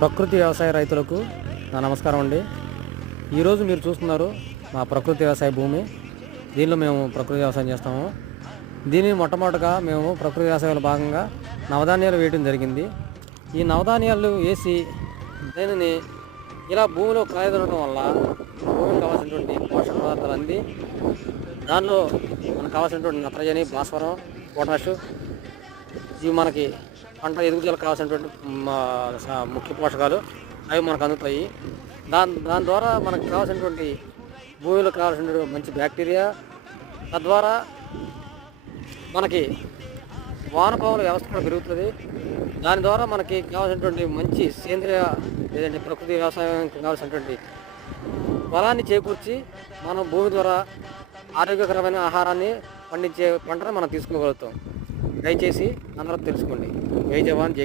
ప్రకృతి వ్యవసాయ రైతులకు నా నమస్కారం అండి. ఈరోజు మీరు చూస్తున్నారు మా ప్రకృతి వ్యవసాయ భూమి. దీనిలో మేము ప్రకృతి వ్యవసాయం చేస్తాము. దీనిని మొట్టమొదటగా మేము ప్రకృతి వ్యవసాయంలో భాగంగా నవధాన్యాలు వేయడం జరిగింది. ఈ నవధాన్యాలు వేసి దీనిని ఇలా భూమిలో కాయదనడం వల్ల భూమికి కావాల్సినటువంటి పోషక పదార్థాలు అంది దానిలో మనకు కావాల్సినటువంటి నత్రజని, భాస్వరం, పొటాషు ఇవి మనకి పంట ఎదుగుదలకు కావాల్సినటువంటి ముఖ్య పోషకాలు అవి మనకు అందుతాయి. దాని ద్వారా మనకు కావాల్సినటువంటి భూమిలో కావాల్సినటువంటి మంచి బ్యాక్టీరియా, తద్వారా మనకి వానపాముల వ్యవస్థ కూడా పెరుగుతుంది. దాని ద్వారా మనకి కావాల్సినటువంటి మంచి సేంద్రియ లేదంటే ప్రకృతి వ్యవసాయానికి కావాల్సినటువంటి ఫలాన్ని చేకూర్చి మనం భూమి ద్వారా ఆరోగ్యకరమైన ఆహారాన్ని పండించే పంటను మనం తీసుకోగలుగుతాం. దయచేసి అందరూ తెలుసుకోండి. జై జవాన్, జై కిసాన్.